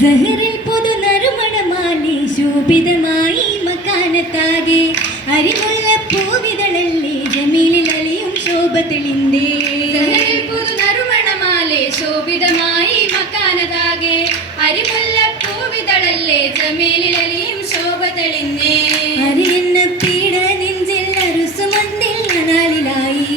സഹറിൽ പുതു നറുമണമാലി ശോഭിതമായി മക്കാനത്താകെ അരിമുള്ള പൂവിതളല്ലേ ജമീലിൽ അലിയും ശോഭ തെളിന്തേ. സഹറിൽ പുതു നറുമണമാലെ ശോഭിതമായി മക്കാനത്താകെ അരിമുല്ല പൂവിതളല്ലേ ജമീലിൽ അലിയും ശോഭ തെളിന്തേ. അറിയുന്ന പീഡ നെഞ്ചിൽ അരുസുമന്തിൽ അനാലിലായി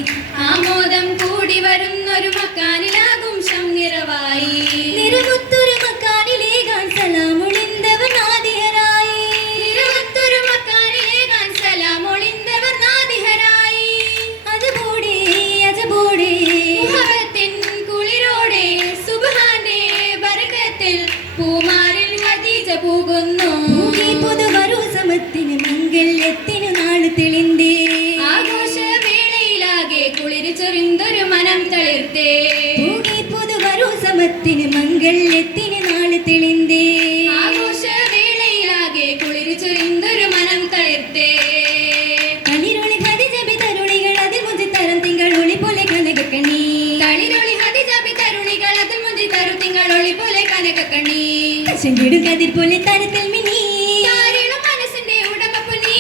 ആമോദം കൂടി വരുന്നൊരു മക്കാനിലാകും ശംനിറവായി. നിറമുത്തൊരു മക്കാനിലേകാൻ സലാമൊളിന്തവർ നാദിഹരായി. നിറമുത്തൊരു മക്കാനിലേകാൻ സലാമൊളിന്തവർ നാദിഹരായി. അതുപോടെ അജപോടെ മുഹബത്തിൻ കുളിരോടെ സുബ്ഹാന്റെ ബർക്കത്തിൽ പൂമാരിൽ ഖദീജ പൂകുന്നു. പുതുവരു സമത്തിന് മംഗല്യത്തിനു നാള് തെളിന്തേ. ആഘോഷവേളയിലാകെ കുളിരിച്ചൊരിന്തൊരു മനം തളിർത്തേ. പുതുവരു സമത്തിന് മംഗല്യത്തിന് നാള് തെളിന്തേ. ആഘോഷവേളയിലാകെ കുളിരിച്ചൊരിന്തൊരു മനം തളിർത്തേ. തളിരൊളി ഖദീജ ബിതരുളികൾ അതിൽ മുഞ്ചി തരം തിങ്കൾ ഒളി പോലെ കനകക്കണി. തളിരൊളി ഖദീജ ബിതരുളികൾ അതിൽ മുഞ്ചി തരും തിങ്കൾ ഒളി പോലെ കനകക്കണി. കശങ്കിടും കതിർ പോലെ തരത്തിൽ മിനി താരിളം മനസ്സിന്റെ ഉടമപ്പുനി.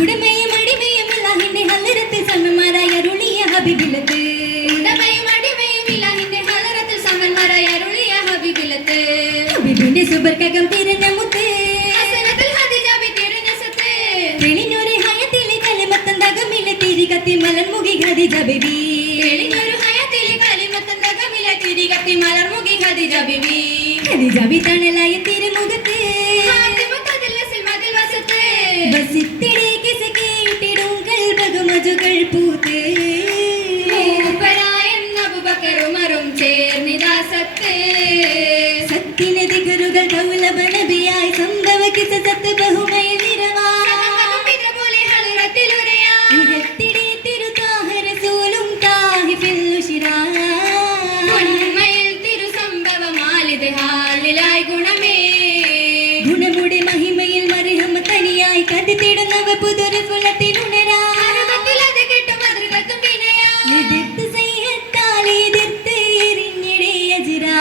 ഉടമയും അടിമയും അല്ലാഹിന്റെ ഹലരത്തിൽ സമന്മാരായി അരുളിയ ഹബീബിലത്ത്. ഉടമയും അടിമയും ഇല്ലാഹിന്റെ ഹലറത്തിൽ സമന്മാരായി അരുളിയ ഹബീബിലത്ത്. ഹബീബിന്റെ സുബർക്കകം തിരഞ്ഞ മുത്ത് ഹസനത്തുൽ ഖദീജ ബിതിരഞ്ഞ സത്ത്. തെളിഞ്ഞൊരു ഹയത്തിലെ കലിമത്തന്തകമിലെ തിരികത്തി മലർമുഖി ഖദീജ ബിബി. തെളിഞ്ഞൊരു ഹയത്തിലെ കലിമത്തന്തകമിലെ തിരികത്തി മലർമുഖി ഖദീജ ബിബി. ഖദീജ ബി തണലായ തിരുമുഖത്ത് ഫാത്തിമത്തുൽ സിൽമത്തുൽ വസത്ത്. വസിത്തിടെ കിസ് കേട്ടിടും കൽബകുമജുകൾ പൂത്ത്. മൂപ്പരായെന്ന അബൂബക്കർ ഉമറും ചേർന്നിതാ സത്ത്. സത്തിന ദിക്റുകൾ കൗലബ നബിയായി സംഭവ കിസ സത്ത് ബഹുമയിൽ നിറവാ. പോലെ ഹളറത്തിലുരയാ. ഉയർത്തിടെ തിരുതാഹ റസൂലും താഹിഫിൽ ഉശിറാ. പൊന്മയിൽ തിരുസംഭവമാലിത് ഹാലിലായി ഗുണമേ. ഗുണമുടെ മഹിമയിൽ മറിഹമത്തനിയായി കതിത്തിടുന്നവ പുതൊരു കുലത്തിലുണരാ. അറുപത്തിലത് കിട്ടും അതിർകത്തും വിനയാ. എതിർത്ത് സൈഹത്താൽ എതിർത്ത് എറിഞ്ഞിടെ അജിറാ.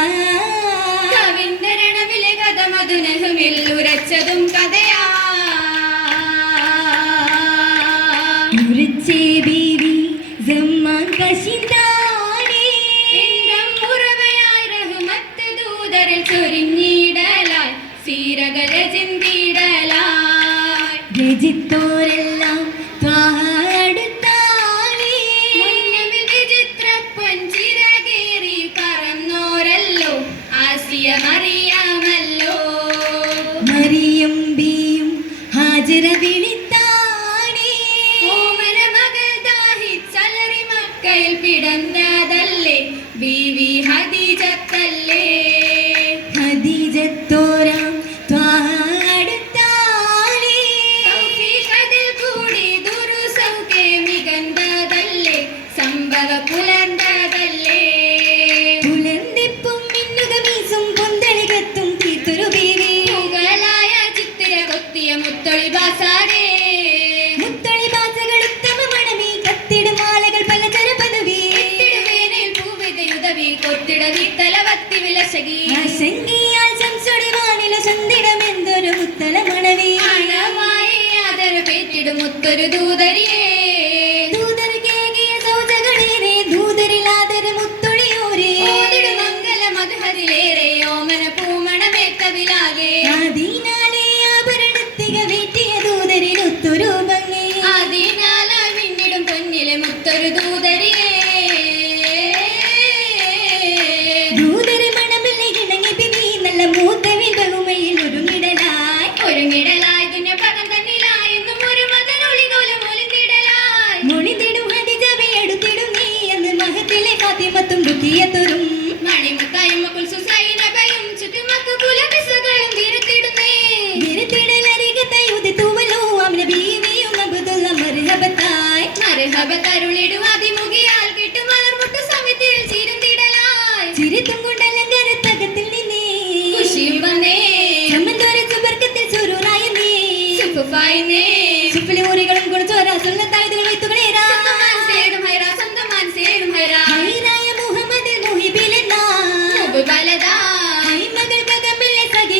കവിന്തരണവിലെ കഥ മധുനഹുമിൽ ഉരച്ചതും കഥയാ. ഉറച്ചേ ബീവി സമ്മാൻ കശിന്താനേ. ഇൻകം ഉറവയായി റഹ്മത്ത് ദൂതരിൽ ചൊരിഞ്ഞിടലായി സീരകൾ ചിന്തിടലായി. രജിത്തോരെല്ലാം ത്വാടുത്താലേ. മുന്നമിൽ വിചിത്ര പഞ്ചിരകേറി പറന്നോരല്ലോ ആസിയ മറിയാമല്ലോ. മറിയം ബിയും ഹാജറ വിളിത്താനേ. ഓമന മകൾ ദാഹിച്ചലറി മക്കയിൽ പിടന്നതല്ലേ ബീവി ഹദീജത്തല്ലേ. ഖദീജത്തോരാം ത്വാടുത്താലേ. തൗഫീഖതിൽ കൂടി ദുരുസൗഖ്യ മികന്തതല്ലേ സംഭവ പുലർന്നതല്ലേ. പുലർന്നിപ്പും മിന്നുക മീസും പൊന്തളികത്തും തീർത്തൊരു ബീവി. മുകളായ ചിത്തിര കൊത്തിയ മുത്തൊളി ബാസാരേ. മുത്തളി ബാസകൾ ഉത്തമ മണമി കത്തിടും മാലകൾ പലതര പദവി. എത്തിടുവേനയിൽ പൂവിതയുദവി കൊത്തിടവി തലവത്തി വിലശകി. ആശങ്കയാൽ സംസൊടി വാനില ചന്ദിടമെന്തൊരു മുത്തല മണവി. ആണമായി ആദര പേറ്റിടും മുത്തൊരു ദൂതരിയേ. ദൂതര് കേകിയ സൗജകളേറെ ദൂതരിലാദര മുത്തൊളിയോരേ. ഓതിടും മംഗല മധുഹരിലേറെ ഓമന പൂമണമേത്തതിലാകെ. ആദീനാലെ ആഭരണത്തിക വീട്ടിയ ദൂതരിലൊത്തൊരു ഭംഗി. ആദിനാല പിന്നിടും പൊന്നിലെ മുത്തൊരു ദൂതരിയേ. ദൂതര് മണമില്ല ഇണങ്ങി ബിബി നല്ല മൂത്തവിൽ ബഹുമയിൽ ഒരുങ്ങിടലായി. ഒരുങ്ങിടലായി ദിന പകം തന്നിലായി എന്നും ഒരു മതനൊളികോലം ഒളിന്തിടലായി. മൊഴിതിടും ഹദിജവെ എടുത്തിടും നീ എന്ന് മഹത്തിലെ ഫാത്തിമത്തും റുഖിയത്തും. മണിമുത്തായും സുസൈനബയും ചുറ്റുമക്ക് കുലബിസകളും വിരുത്തിടുന്നേ. വിരുത്തിടലരികത്തായി ഉദിത്തുവല്ലോ അമ്ന ബീവിയും അബ്ദുള്ള മർഹബത്തായി. മർഹബത്തരുളിടും അതിമുഖിയാൽ കിട്ടും വളർമുട്ടു സമിതിയിൽ ചിരുന്തിടലായി. ചിരിത്തും കൊണ്ടലങ്കാരത്തകത്തിൽ നിന്നേ ഖുശിയും വന്നേ. ചമ്മന്തോര സുബർക്കത്തിൽ സുരൂറായ നീ. സുഫുഫായിനേ. ചുപ്പിലെ ഊറികളും കൊടുത്തോരാ സുന്നത്തായതുകൾ വൈത്തുകളേരാ. സ്വന്തമാൻ സേടും ഹൈറാ സ്വന്തമാൻ സേടും ഹൈറാ. ഹൈറായ മുഹമ്മദിൽ മുഹിബിലെന്നാ. മുബ് ബലദാ. ഹൈമകൾ കകമിലെ സഖി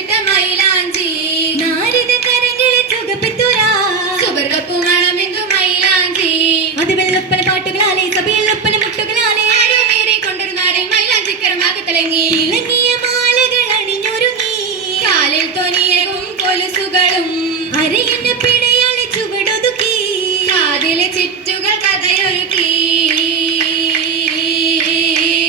തേച്ചിട്ട മൈലാഞ്ചി നാരിത കരങ്ങളിൽ ചുകപ്പിത്തുര സുവർഗപ്പൂ മണമെന്തു മൈലാഞ്ചി അത് വെള്ളപ്പന പാട്ടുകളാലെ സഭയിലൊപ്പന മുട്ടുകളാലെ ആരോമേറെ കൊണ്ടിരുന്നാരെ മൈലാഞ്ചിക്കരമാകെ തിളങ്ങി ഇളങ്ങിയ മാലകൾ അണിഞ്ഞൊരുങ്ങി കാലിൽ തൊനിയകും കൊലുസുകളും അരയന്ന പിടയാളി ചുവടൊതുക്കി കാതിലെ ചിറ്റുകൾ കഥയൊരുക്കി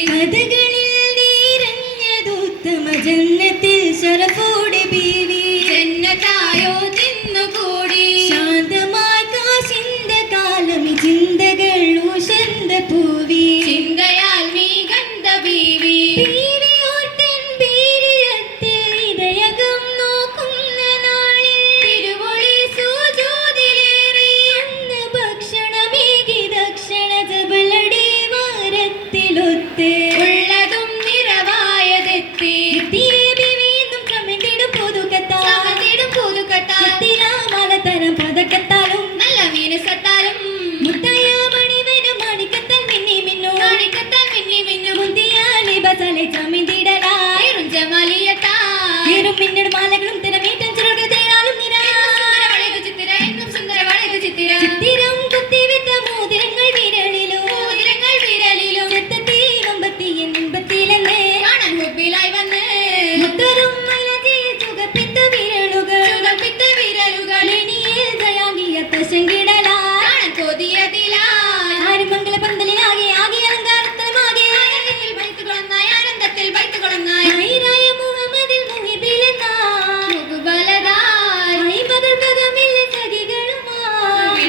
കഥകളിൽ നീരഞ്ഞതുത്തമ ജന്നത്തിൽ ശരഫോടെ ബീവി ജന്നതായോ തിന്നുകൂടി ശാന്തമായി കാശിന്ത കാലമി ചിന്തകൾ ഉഷന്ത പൂവി ചിന്തയാൽ നീ ഗന്ധ ബീവി ബീവി ഓർത്തൻ ബീരിയത്തിൽ ഇടയകം നോക്കുന്ന നാളിൽ തിരുവൊളി സൂജൂതിലേറി അന്ന് ഭക്ഷണമേകി ദക്ഷണ ജബലടി വാരത്തിലൊത്ത് ഉള്ളതും നിറവായതെത്തി എത്തിയ ബീവിയെന്നും ചമന്തിടും പുതുക്കത്താൽ സമതിടും പുതുക്കത്താൽ തിരാമലതരം പതക്കത്താലും നല്ല മീനസത്താലും മുത്തായ മണിവനും മാണിക്കത്താൽ മിന്നി മിന്നു മാണിക്കത്താൽ മിന്നി മിന്നും മുന്തിയാലി ബസലെ ചമന്തിടലായി ഏറും ജമാലിയത്താ ഏറും മിന്നട് മാലകളും തിരമീറ്റം ചിറക് തേടാലും നിര സുന്ദരവളയത് ചിത്തിര എന്നും സുന്ദരവളയത് ചിത്തിര ചിത്തിരം കുത്തിവിത്ത മോതിരങ്ങൾ വിരളിലോ മോതിരങ്ങൾ വിരലിലും ചെത്തത്തി വമ്പത്തി എൺപത്തിലെന്നേ കാണാൻ മുമ്പിലായി വന്ന് മുത്തരും മൈലാഞ്ചിയിൽ ചുകപ്പിത്ത വിരലുകൾ ചുവപ്പിത്ത വിരലുകൾ എണിയിൽ ദയാകിയ തശങ്കിടലായി കാണാൻ കൊതിയതിലായി ആരുമംഗല പന്തലിലാകെ ആകെ അലങ്കാരത്തലമാകെ ആനന്ദത്തിൽ ബൈത്തുകളൊന്നായി ആനന്ദത്തിൽ ബൈത്തുകളൊന്നായി ആയിരായ മുഹമ്മദിൽ മുഹിബിലെന്നായി മുകുബലതായി മകൾ മകമില്ല സഖികളുമായി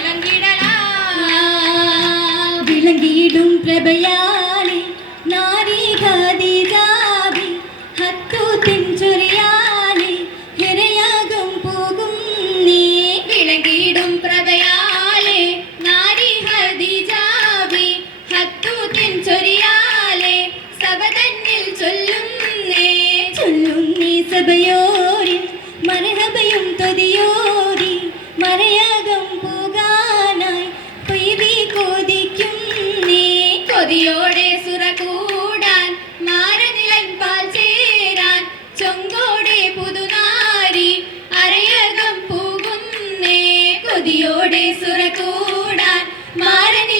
വിളങ്ങിയിടും പ്രഭയാലെ നാരി ഖദീജാബി ഹത്തു തിൻചൊരിയാലെ ഹിരയാകും പോകും നീ വിളങ്ങിയിടും പ്രഭയാലെ നാരി ഹദീജാബി ഹത്തൂത്തിൻ ചൊരിയാലെ സബതന്നിൽ ചൊല്ലുന്നേ ചൊല്ലും നീ സഭയോരിൽ മരഹബയും തൊതിയോരി മറയാകം പോകാനായി പൊയ്വി കൊതിക്കും നീ കൊതിയോടെ സുറ കൂടാൻ മാരനിലൻ പാൽ ചേരാൻ ചൊങ്കോടെ പുതുനാരി അരയകം പോകുന്നേ കൊതിയോടെ സുറ കൂടാൻ മാരനിൽ